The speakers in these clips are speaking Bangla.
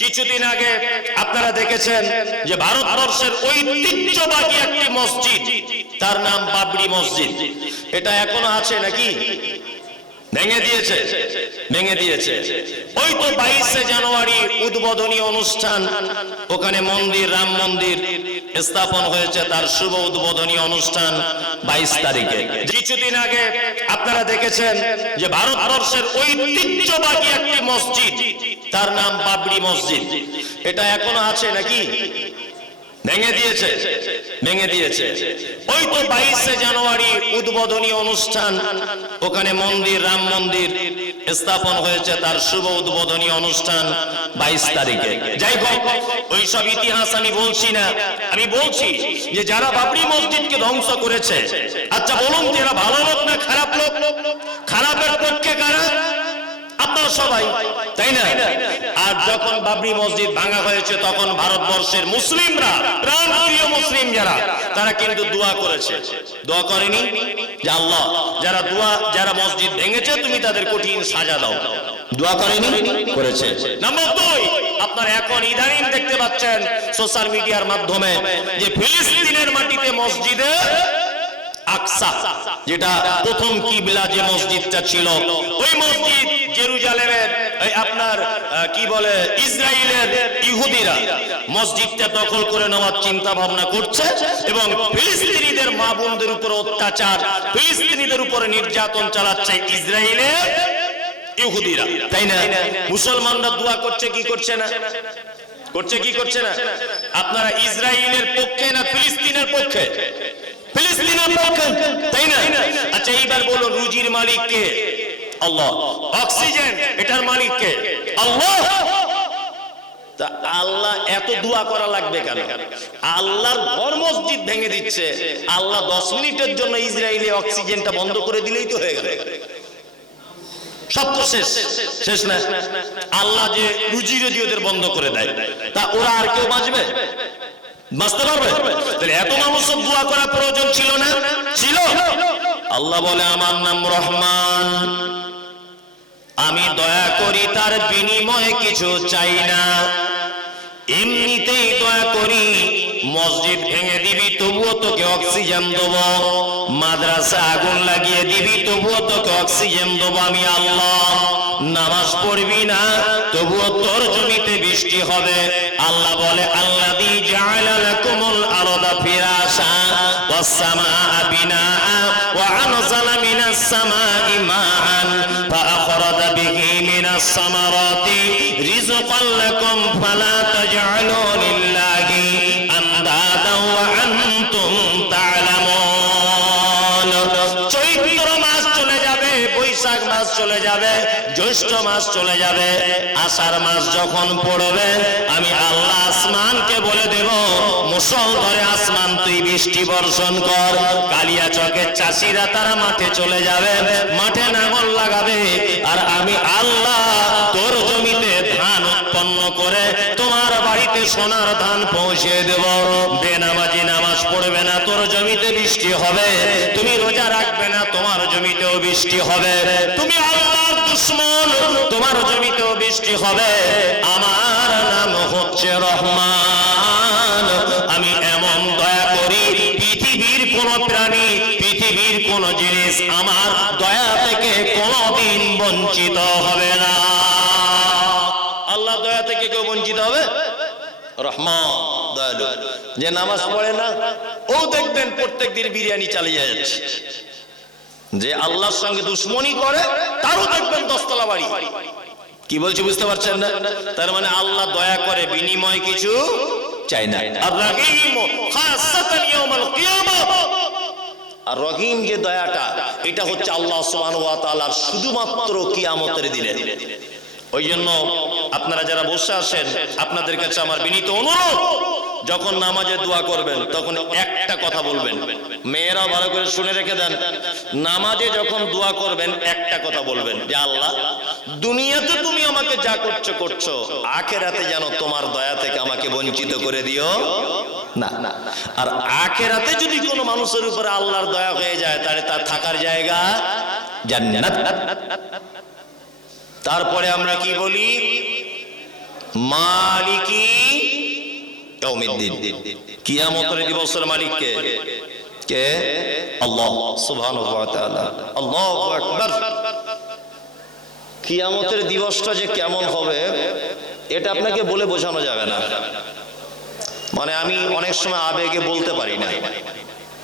কিছুদিন আগে আপনারা দেখেছেন যে ভারতবর্ষের ঐতিহ্যবাহী একটি মসজিদ, তার নাম বাবরি মসজিদ, এটা এখনো আছে নাকি? ভেঙে দিয়েছে। ওই তো 22শে জানুয়ারি উদ্বোধনী অনুষ্ঠান, ওখানে মন্দির, রাম মন্দির স্থাপন হয়েছে, তার শুভ উদ্বোধনী অনুষ্ঠান 22 তারিখে। কিছুদিন আগে আপনারা দেখেছেন যে ভারতবর্ষের ঐতিহ্যবাহী একটি মসজিদ, তার নাম বাবরি মসজিদ, এটা এখনো আছে নাকি? ভেঙে দিয়েছে। ওই তো 22শে জানুয়ারি উদ্বোধনী অনুষ্ঠান, ওখানে মন্দির, রাম মন্দির স্থাপন হয়েছে, তার শুভ উদ্বোধনী অনুষ্ঠান 22 তারিখে। যাই হোক, ওই সব ইতিহাস আমি বলছি না, আমি বলছি যে যারা বাবরি মসজিদকে ধ্বংস করেছে, আচ্ছা বলুন এরা ভালো লোক না খারাপ লোক? খারাপের পক্ষে কারা? আপনারা সবাই, তাই না? আর যখন বাবরি মসজিদ ভাঙা হয়েছে তখন ভারতবর্ষের মুসলিমরা, প্রাণপ্রিয় মুসলিম যারা, তারা কিন্তু দোয়া করেছে। দোয়া করেনি যে আল্লাহ যারা মসজিদ ভেঙেছে তুমি তাদের কঠিন সাজা দাও? দোয়া করেনি? করেছে। নাম্বার 2, আপনারা এখন ইদানিং দেখতে পাচ্ছেন সোশ্যাল মিডিয়ার মাধ্যমে যে ফিলিস্তিনের মাটিতে মসজিদে আকসা, যেটা প্রথম কিবলা যে মসজিদটা ছিল, ওই মসজিদ জেরুজালেমের আপনার কি বলে ইসরায়েলের ইহুদিরা মসজিদটা দখল করে নেওয়ার চিন্তা ভাবনা করছে এবং ফিলিস্তিনিদের মা বোনদের উপর অত্যাচার, ফিলিস্তিনিদের উপরে নির্যাতন চালাচ্ছে ইসরায়েলের ইহুদিরা, তাই না? মুসলমানরা দোয়া করছে কি করছে না? আপনারা ইসরায়েলের পক্ষে না ফিলিস্তিনের পক্ষে? ফিলিস্তিনের পক্ষে, তাই না? আচ্ছা এইবার বলো, রুজির মালিক কে? আল্লাহ। অক্সিজেন এটার মালিক কে? আল্লাহ। তা আল্লাহ এত দোয়া করা লাগবে কেন? আল্লাহর ঘর মসজিদ ভেঙে দিচ্ছে, আল্লাহ 10 মিনিটের জন্য ইসরায়েলে অক্সিজেনটা বন্ধ করে দিলেই তো হয়ে গেল, সব তো শেষ না? আল্লাহ যে রুজি ওদের বন্ধ করে দেয়, তা ওরা আর কেউ বাঁচবে? বাঁচতে পারবে? তাহলে এত মানুষের দোয়া করা প্রয়োজন ছিল না? ছিল। আল্লাহ বলে আমার নাম রহমান, আমি দয়া করি, তার বিনিময়ে কিছু চাই না, এমনিতেই দয়া করি। মসজিদ ভেঙে দিবি তবুও তোকে অক্সিজেন দেবো, মাদ্রাসা আগুন লাগিয়ে দিবি তবুও তোকে অক্সিজেন দেবো আমি আল্লাহ। নামাজ পড়বি না তবুও তোর জমিতে বৃষ্টি হবে। আল্লাহ বলে আল্লাযী জাআলা লাকুমুল আরদা ফিরাশা ওয়াস সামাআ বিনাআ ওয়া আনজালা মিনাস সামাই মাআন ফাআখরাজা বিহি মিনাস সামারাতি রিজকান লাকুম ফালা তাজআলু লিল্লাহি আনদাদা ওয়া আনতুম তা'লামুন। চৈত্র মাস চলে যাবে, বৈশাখ মাস চলে যাবে, জ্যৈষ্ঠ মাস চলে যাবে, আষাঢ় মাস যখন পড়বে আমি আল্লাহ আসমানকে বলে দেব মুষলধারে আসমান তুই বৃষ্টি বর্ষণ কর। কালিয়াচকের চাষিরা তারা মাঠে চলে যাবে, মাঠে নাঙল লাগাবে, আর আমি আল্লাহ তোর জমিতে ধান উৎপন্ন করে তোমার বাড়িতে সোনার ধান পৌঁছে দেব। বেনামাজি নামাজ পড়বে না, তোর জমিতে বৃষ্টি হবে। তুমি রোজা রাখবে না, তোমার জমিতেও বৃষ্টি হবে। তুমি আল্লাহর দুশমন, তোমার জমিতেও বৃষ্টি হবে। আমার নাম হচ্ছে রহমান, আমি এমন দয়া করি পৃথিবীর কোন প্রাণী, পৃথিবীর কোন জিনিস আমার দয়া থেকে কোনদিন বঞ্চিত হবে না। আল্লাহ দয়া থেকে কেউ বঞ্চিত হবে? রহমান দয়ালু। যে নামাজ পড়ে না ও দেখবেন প্রত্যেকদিন বিরিয়ানি চালিয়ে যাচ্ছে, যে আল্লাহর সঙ্গে দুশ্মনী করে তারও দেখবেন 10 তলা বাড়ি। কি বলছি বুঝতে পারছেন না? তার মানে আল্লাহ দয়া করে, বিনিময় কিছু চাই না। আর রহিম খাসাতান ইয়াউমাল কিয়ামাহ, আর রহিম যে দয়াটা, এটা হচ্ছে আল্লাহ সুবহানাহু ওয়া তাআলার শুধুমাত্র কিয়ামতের দিনে। ওই জন্য আপনারা যারা বসে আছেন, আপনাদের কাছে আমার বিনীত অনুরোধ, যখন নামাজে দোয়া করবেন তখন একটা কথা বলবেন। মেয়েরা ভালো করে শুনে রেখে দেন, নামাজে যখন দোয়া করবেন একটা কথা বলবেন যে আল্লাহ দুনিয়াতে তুমি আমাকে যা করছো আখিরাতে যেন তোমার দয়া থেকে আমাকে বঞ্চিত করে দিও না। আর আখিরাতে যদি কোনো মানুষের উপরে আল্লাহর দয়া হয়ে যায় তাহলে তার থাকার জায়গা জান্নাত। তারপরে আমরা কি বলি? মালিকি ইয়াউমিদ্দিন, কিয়ামতের দিবসের মালিক কে? কে? আল্লাহ সুবহানাহু ওয়া তাআলা। আল্লাহু আকবার। কিয়ামতের দিবসটা যে কেমন হবে এটা আপনাকে বলে বোঝানো যাবে না। মানে আমি অনেক সময় আবেগে বলতে পারি না,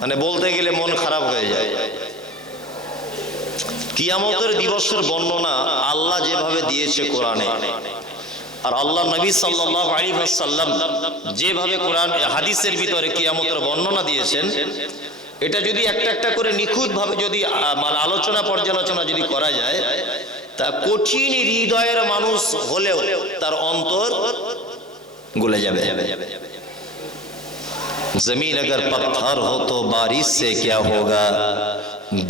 মানে বলতে গেলে মন খারাপ হয়ে যায়। কিয়ামতের দিবসের বর্ণনা আল্লাহ যেভাবে দিয়েছে কোরআনে, আর আল্লাহ নবী সাল্লাল্লাহু আলাইহি ওয়াসাল্লাম যেভাবে কোরআন হাদিসের ভিতরে কিয়ামতের বর্ণনা দিয়েছেন, এটা যদি একটা একটা করে নিখুঁত ভাবে যদি আলোচনা পর্যালোচনা যদি করা যায়, তা কঠিন হৃদয়ের মানুষ হলেও তার অন্তর গলে যাবে। जमीन अगर पत्थर हो तो बारिश से क्या होगा,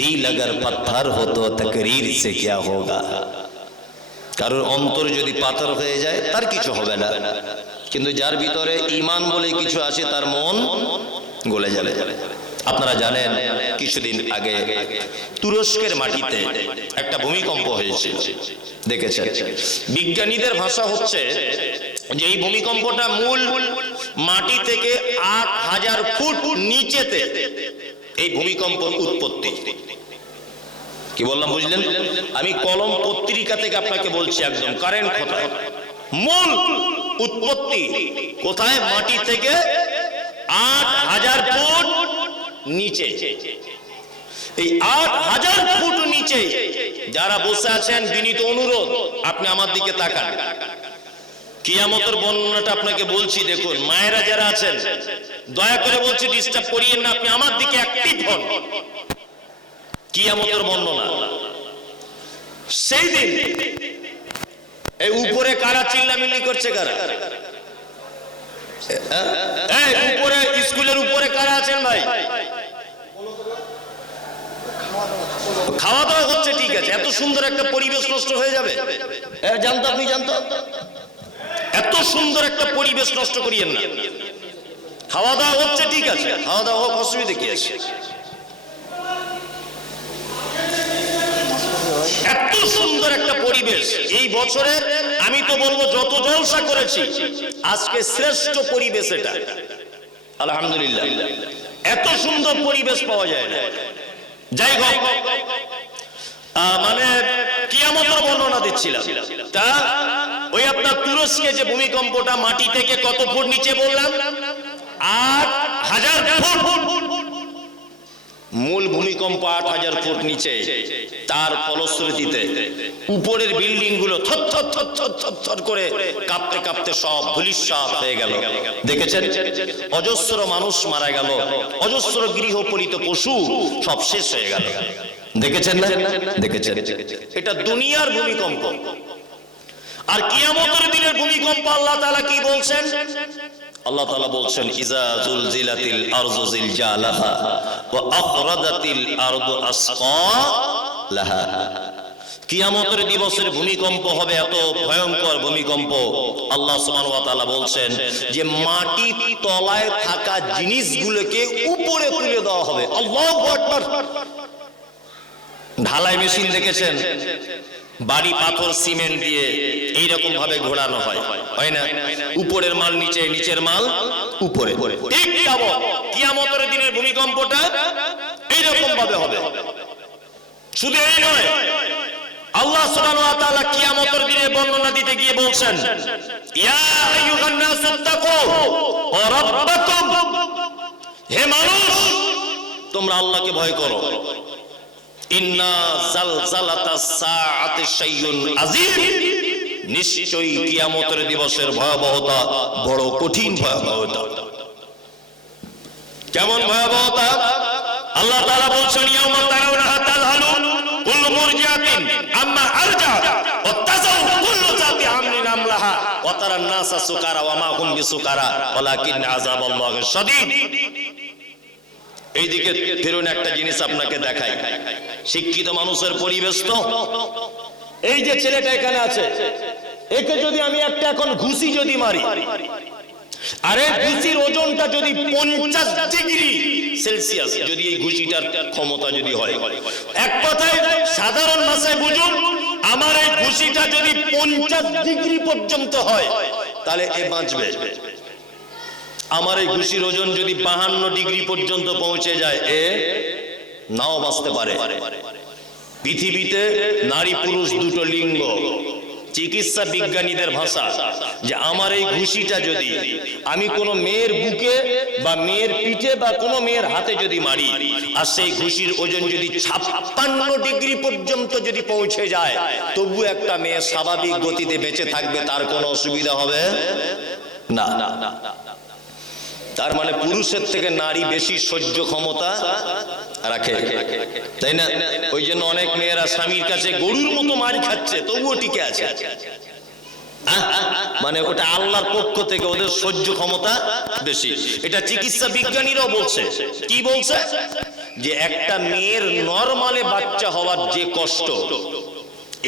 दिल अगर पत्थर हो तो तकरीर से क्या होगा। কারোর অন্তর যদি পাথর হয়ে যায় তার কিছু হবে না, কিন্তু যার ভিতরে ঈমান বলে কিছু আছে তার মন গলে যাবে। আপনারা জানেন কিছুদিন আগে তুরস্কের মাটিতে একটা ভূমিকম্প হয়েছিল, দেখেছেন? বিজ্ঞানীদের ভাষা হচ্ছে যে এই ভূমিকম্পটা মূল মাটি থেকে ৮,০০০ ফুট নিচেতে এই ভূমিকম্প উৎপত্তি। কি বললাম বুঝলেন? আমি কলম পত্রিকা থেকে আপনাকে বলছি, একদম কারেন্ট কথা। মূল উৎপত্তি কোথায়? মাটি থেকে ৮,০০০ ফুট নিচে। এই ৮,০০০ ফুট নিচে যারা বসে আছেন, বিনীত অনুরোধ আপনি আমার দিকে তাকান। কিয়ামতের বর্ণনাটা আপনাকে বলছি, দেখুন। মায়েরা যারা আছেন দয়া করে বলছি ডিস্টার্ব করিয়েন না, আপনি আমার দিকে অ্যাক্টিভ হন। কিয়ামতের বর্ণনা সেই দিন এই উপরে কারা চিল্লামিল্লি করছে? কারা এই উপরে স্কুলের উপরে কারা আছেন ভাই? খাওয়া দাওয়া হচ্ছে, ঠিক আছে। এত সুন্দর একটা পরিবেশ নষ্ট হয়ে যাবে? জানতো আপনি? জানতো? এত সুন্দর একটা পরিবেশ নষ্ট করিয়েন না। খাওয়া দাওয়া হচ্ছে, ঠিক আছে, খাওয়া দাওয়া হোক, অসুবিধা কি আছে? এত সুন্দর একটা পরিবেশ এই বছরের, আমি তো বলবো যত জলসা করেছি আজকে শ্রেষ্ঠ পরিবেশ এটা, আলহামদুলিল্লাহ। এত সুন্দর পরিবেশ পাওয়া যায় না। যাই হোক, মানে কিয়ামতের বর্ণনা দিচ্ছিলাম। তা ওই আপনার তুরস্কে যে ভূমিকম্পটা মাটি থেকে কত ফুট নিচে বললাম? ৮,০০০ ফুট। মূল ভূমিকম্প ৮,০০০ ফুট নিচে। তার ফলশ্রুতিতে উপরের বিল্ডিং গুলো থর করে কাঁপতে কাঁপতে সব ধূলিসাৎ হয়ে গেল। দেখেছেন? অজস্র মানুষ মারা গেল, অজস্র গৃহপালিত পশু সব শেষ হয়ে গেল। দেখেছেন না? দেখেছেন? এটা দুনিয়ার ভূমিকম্প। আর কিয়ামতের দিনের ভূমিকম্প আল্লাহ তাআলা কি বলছেন? আল্লাহ তাআলা বলছেন, ইজা জুলজিলাতিল আরজু জিলজালাহা ওয়া আখরাজাতিল আরদু আসকালাহা। কিয়ামতের দিবসের ভূমিকম্প হবে এত ভয়ঙ্কর ভূমিকম্প। আল্লাহ সুবহানাহু ওয়া তাআলা বলছেন যে মাটির তলায় থাকা জিনিসগুলোকে উপরে তুলে দেওয়া হবে। আল্লাহু আকবার। ঢালাই মেশিন দেখেছেন? বাড়ি পাথর সিমেন্ট দিয়ে এইরকম ভাবে ঘোরানো হয়, হয় না? উপরের মাল নিচে, নিচের মাল উপরে। ঠিক কিয়ামতের দিনের ভূমিকম্পটা এইরকম ভাবে হবে। শুধু এই নয়, আল্লাহ সুবহানাহু ওয়া তাআলা কিয়ামতের দিনের বর্ণনা দিতে গিয়ে বলছেন, ইয়া আইয়ুহান নাসু তাকু রাব্বাকুম। হে মানুষ, তোমরা আল্লাহকে ভয় করো। ইন্না জালজালাতাস সাআতি শাইউন আযীম। নিশ্চয়ই কিয়ামতের দিবসের ভয়াবহতা বড় কঠিন ভয়াবহতা। কেমন ভয়াবহতা? আল্লাহ তাআলা বলছেন, ইয়াউমা তারাউনাহা তাযহালু কুল্লু মুরজিআতিন আম্মা আরজা ওয়া তাযাউ কুল্লু যাতি হামলিন হামলাহা ওয়া তারান নাসা সুকারা ওয়া মা হুম বিসুকারা ওয়ালাকিন আযাবাল্লাহি শাদীদ। এইদিকে ফিরুন, একটা জিনিস আপনাকে দেখাই। শিক্ষিত মানুষের পরিবেশ তো। এই যে ছেলেটা এখানে আছে, একে যদি আমি একটা এখন ঘুষি যদি মারি, আরে ঘুষির ওজনটা যদি 50 ডিগ্রি সেলসিয়াস যদি এই ঘুষিটার ক্ষমতা যদি হয়, এক কথায় সাধারণ ভাষায় বুঝুন, আমার এই ঘুষিটা যদি 50 ডিগ্রি পর্যন্ত হয়, তাহলে এ বাঁচবে। আমার এই ঘুষির ওজন যদি 52 ডিগ্রি পর্যন্ত পৌঁছে যায়, এ নাও বাঁচতে পারে। পৃথিবীতে নারী পুরুষ দুটো লিঙ্গ, চিকিৎসা বিজ্ঞানীদের ভাষা যে আমার এই ঘুষিটা যদি আমি কোনো মেয়ের বুকে বা মেয়ের পিঠে বা কোনো মেয়ের হাতে যদি মারি, আর সেই ঘুষির ওজন যদি 56 ডিগ্রি পর্যন্ত যদি পৌঁছে যায়, তবু একটা মেয়ে স্বাভাবিক গতিতে বেঁচে থাকবে, তার কোনো অসুবিধা হবে না। তার মানে পুরুষের থেকে নারী বেশি সহ্য ক্ষমতা রাখে, তাই না? ওই জন্য অনেক মেয়েরা স্বামীর কাছে গরুর মতো মার খাচ্ছে, তবুও টিকে আছে। মানে ওটা আল্লাহর পক্ষ থেকে ওদের সহ্য ক্ষমতা বেশি। এটা চিকিৎসা বিজ্ঞানীরাও বলছে। কি বলছে? যে একটা মেয়ের নরমালে বাচ্চা হওয়ার যে কষ্ট,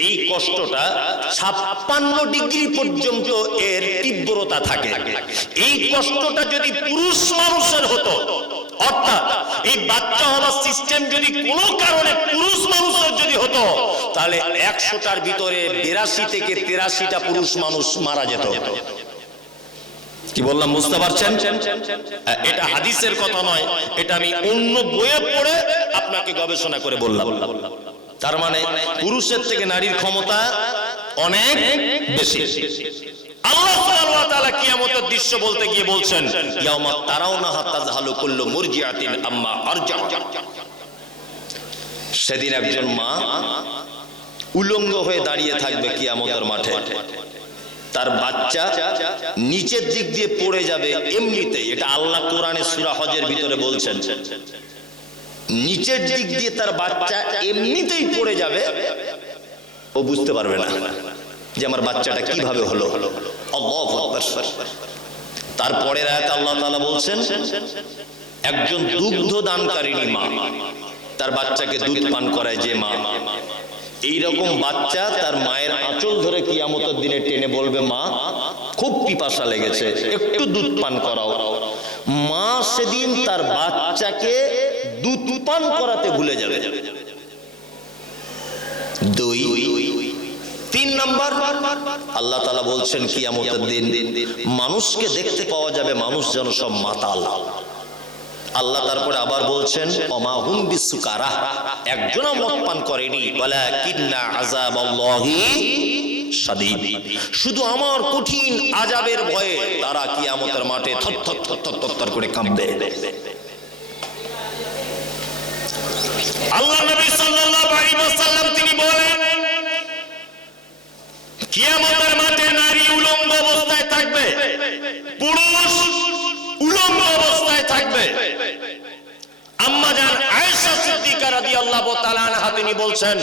এই কষ্টটা 56 ডিগ্রি পর্যন্ত এর তীব্রতা থাকে। এই কষ্টটা যদি পুরুষ মানুষের হতো, অর্থাৎ এই বাচ্চা হওয়ার সিস্টেম যদি কোনো কারণে পুরুষ মানুষের যদি হতো, তাহলে 100টার ভিতরে 82 থেকে 83টা পুরুষ মানুষ মারা যেত। কি বললাম বুঝতে পারছেন? এটা হাদিসের কথা নয়, এটা আমি অন্য বইয়ে পড়ে আপনাকে গবেষণা করে বললাম। তার মানে পুরুষের থেকে নারীর ক্ষমতা অনেক বেশি। আল্লাহ সুবহানাহু ওয়া তাআলা কিয়ামতের দৃশ্য বলতে গিয়ে বলছেন, ইয়াউমা তারাউনাহা তাযহালু কুল্লু মুরজিআতিন আম্মা আরজাআত। সেদিন একজন মা উলঙ্গ হয়ে দাঁড়িয়ে থাকবে কিয়ামতের মাঠে, তার বাচ্চা নিচের দিক দিয়ে পড়ে যাবে এমনিতেই। এটা আল্লাহ কোরআনে সূরা হজের ভিতরে বলছেন, নিচের দিক দিয়ে তার বাচ্চা এমনিতেই পড়ে যাবে, ও বুঝতে পারবে না যে আমার বাচ্চাটা কিভাবে হলো। আল্লাহু আকবার। তারপরের আয়াতে আল্লাহ তাআলা বলছেন, একজন দুগ্ধ দানকারিণী মা তার বাচ্চাকে দুধ পান করায় যে মা, এইরকম বাচ্চা তার মায়ের আঁচল ধরে কিয়ামতের দিনে টেনে বলবে, মা খুব পিপাসা লেগেছে, একটু দুধ পান করাও। মা সেদিন তার বাচ্চাকে দুধ পান করাতে ভুলে যাবে। 3 নাম্বার, আল্লাহ তাআলা বলছেন কিয়ামতের দিন মানুষকে দেখতে পাওয়া যাবে মানুষ যেন সব মাতাল। আল্লাহ তারপরে আবার বলছেন, ওমা হুম বিসুকারা, একজনও মদ পান করেনি, ওয়ালাকিন্না আযাবাল্লাহি শাদীদ, শুধু আমার কঠিন আযাবের ভয়ে তারা কিয়ামতের মাঠে থরথর করে কাঁপবে। আল্লাহ নবী সাল্লাল্লাহু আলাইহি ওয়াসাল্লাম তিনি বলেন, কিয়ামতের মাঠে নারী উলঙ্গ অবস্থায় থাকবে, পুরুষ উলঙ্গ অবস্থায় থাকবে। আম্মা জান আয়েশা সিদ্দিকা রাদিয়াল্লাহু তাআলা আনহা তিনি বলছেন,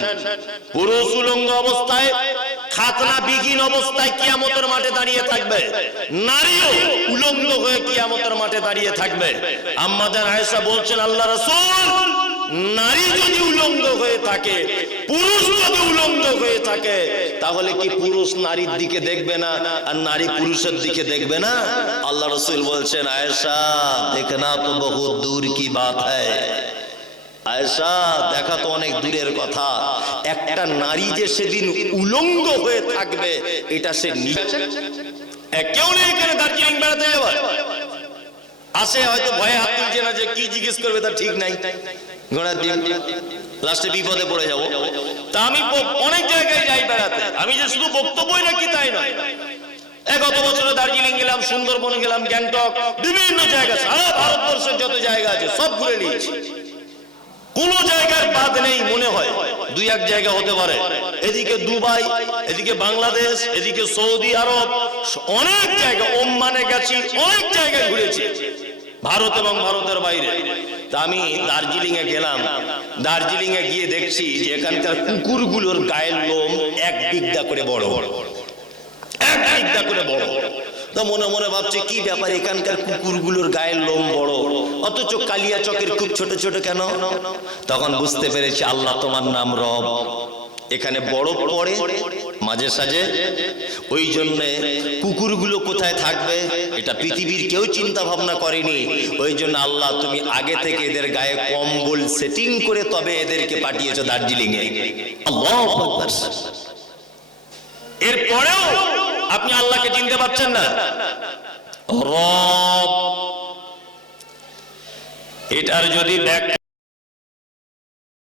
পুরুষ উলঙ্গ অবস্থায়, খাতনা বিহীন অবস্থায় কিয়ামতের মাঠে দাঁড়িয়ে থাকবে, নারীও উলঙ্গ হয়ে কিয়ামতের মাঠে দাঁড়িয়ে থাকবে। আম্মা জান আয়েশা বলছেন, আল্লাহর রাসূল, নারী যদি উলঙ্গ হয়ে থাকে, পুরুষ যদি উলঙ্গ হয়ে থাকে, তাহলে কি পুরুষ নারীর দিকে দেখবে না আর নারী পুরুষের দিকে দেখবে না? আল্লাহ রাসূল বলছেন, আয়েশা দেখনা তো বহুত দূর কি বাত হ্যায়, আয়েশা দেখা তো অনেক দূরের কথা। একটা নারী যে সেদিন উলঙ্গ হয়ে থাকবে, এটা সে কেউ নেই এখানে দার্জিলিং বেড়াতে যাবে, আসে হয়তো ভয়ে হাত তুলছে না, যে কি জিজ্ঞেস করবে তার ঠিক নাই, ঘোড়ার ডিম, লাস্টে বিপদে পড়ে যাবো। তা আমি অনেক জায়গায় যাই বেড়াতে, আমি যে শুধু বক্তব্যই রাখি তাই নয়। গত বছরে দার্জিলিং গেলাম, সুন্দরবন গেলাম, গ্যাংটক, বিভিন্ন জায়গা, সারা ভারতবর্ষের যত জায়গা আছে সব ঘুরে নিয়েছি। কোন জায়গায় বাদ নেই মনে হয়, 2-1 জায়গা হতে পারে। এদিকে দুবাই, এদিকে বাংলাদেশ, এদিকে সৌদি আরব, অনেক জায়গা, ওমানে গেছি, অনেক জায়গায় ঘুরেছি, ভারত এবং ভারতের বাইরে। তা আমি দার্জিলিং এ গেলাম, দার্জিলিং এ গিয়ে দেখছি যে এখানকার কুকুরগুলোর গায়ের লোম 1 বিঘা করে বড়, 1 বিঘা করে বড়। তো মনে মনে ভাবছি কি ব্যাপার, এখানকার কুকুরগুলোর গায়ের লোম বড়, অথচ কালিয়া চকের খুব ছোট ছোট কেন? তখন বুঝতে পেরেছি, আল্লাহ তোমার নাম রব, এখানে বরফ পড়ে মাঝে সাঝে, ওই জন্য কুকুরগুলো কোথায় থাকবে এটা পৃথিবীর কেউ চিন্তা ভাবনা করেনি। ওই জন্য আল্লাহ তুমি আগে থেকে এদের গায়ে কম্বল সেটিং করে তবে এদেরকে পাঠিয়েছো দার্জিলিং এ। আল্লাহু আকবার। এরপরেও আপনি আল্লাহকে চিনতে পারছেন না। রব, এটার যদি ব্যাখ্যা